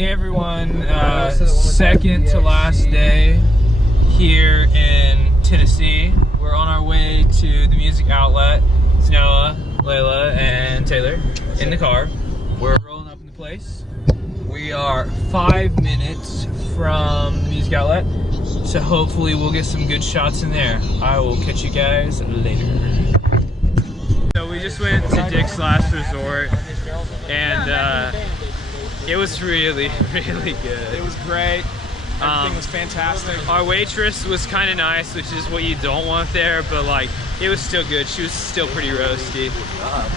Hey everyone, second to last day here in Tennessee. We're on our way to the music outlet. It's Noah, Layla, and Taylor in the car. We're rolling up in the place. We are 5 minutes from the music outlet, so hopefully we'll get some good shots in there. I will catch you guys later. So we just went to Dick's Last Resort, and it was really good. It was great. Everything was fantastic. Our waitress was kind of nice, which is what you don't want there, but like it was still good. She was still pretty roasty.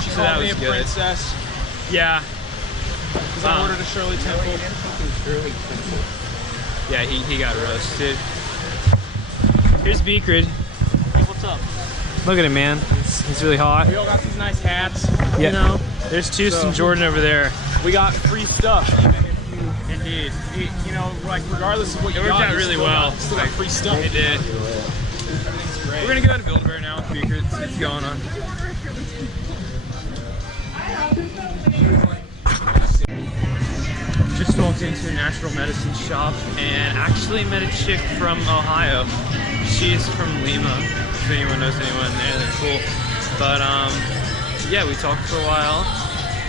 She called me a princess. Yeah. Because I ordered a Shirley Temple. Yeah, he got roasted. Here's Beakrid. Hey, what's up? Look at him, man. He's really hot. We all got these nice hats. Yeah. You know. There's Houston Jordan over there. We got free stuff. Even if you, Indeed. you know, like regardless of what you got, It worked out really well. Still got free stuff. It did. Everything's great. We're gonna go to Build-A-Bear now with Beakrid. See what's going on. Just walked into a natural medicine shop and actually met a chick from Ohio. She's from Lima. If anyone knows anyone there, they're cool. But yeah, we talked for a while,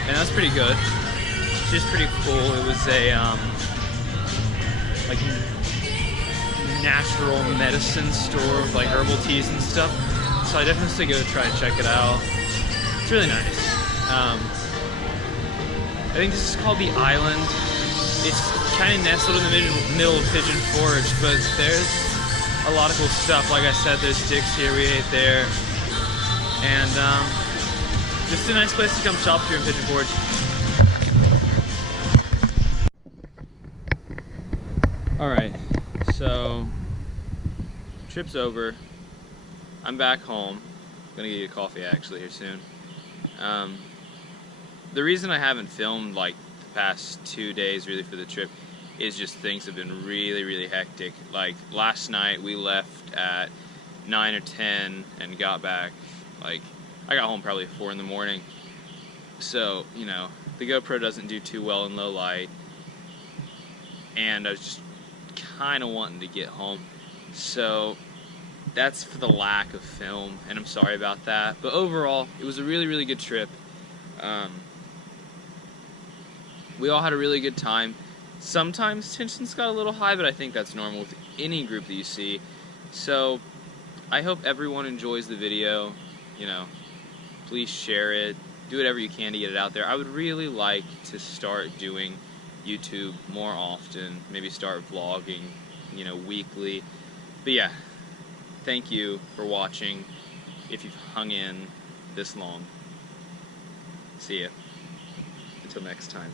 and that's pretty good. She's pretty cool. It was a like natural medicine store with like herbal teas and stuff. So I definitely say go try and check it out. It's really nice. I think this is called the Island. It's kind of nestled in the middle of Pigeon Forge, but there's a lot of cool stuff. Like I said, there's Dick's here, we ate there. And just a nice place to come shop here in Pigeon Forge. Alright, so trip's over. I'm back home. I'm gonna get you a coffee actually here soon. The reason I haven't filmed like the past 2 days really for the trip is just things have been really hectic. Like last night we left at 9 or 10 and got back, like I got home probably 4 in the morning. So, you know, the GoPro doesn't do too well in low light, and I was just kind of wanting to get home. So that's for the lack of film, and I'm sorry about that. But overall, it was a really good trip. We all had a really good time. Sometimes tensions got a little high, but I think that's normal with any group that you see. So I hope everyone enjoys the video. You know, please share it. Do whatever you can to get it out there. I would really like to start doing YouTube more often. Maybe start vlogging, you know, weekly. But yeah, thank you for watching. If you've hung in this long. See ya. Until next time.